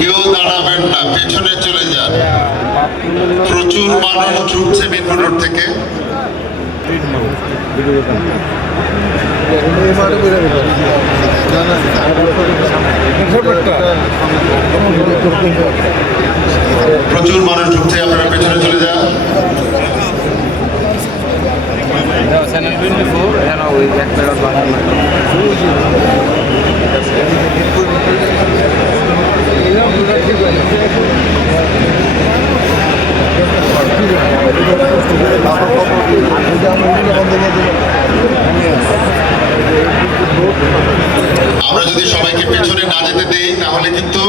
কেউ দাঁড়াবেন না, পেছনে চলে যান। প্রচুর মানুষ ঢুকছে মিরপুর থেকে। প্রচুর মানুষ ঢুকছে, আপনারা পেছনে চলে যান। চ্যানেল টোয়েন্টি ফোর ওই এক বাংলা আমরা যদি সবাইকে পেছনে না যেতে দেই তাহলে কিন্তু